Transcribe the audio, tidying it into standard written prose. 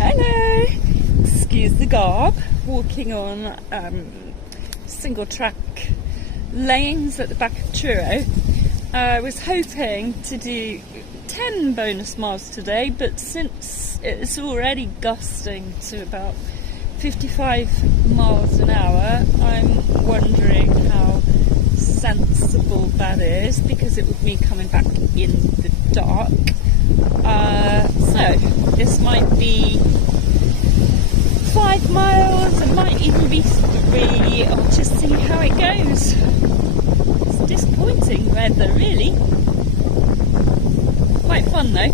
Hello! Excuse the garb, walking on single track lanes at the back of Truro. I was hoping to do 10 bonus miles today, but since it's already gusting to about 55 miles an hour, I'm wondering how sensible that is, because it would mean coming back in the dark. So this might be 5 miles, it might even be 3. I'll just see how it goes. It's disappointing weather, really. Quite fun though.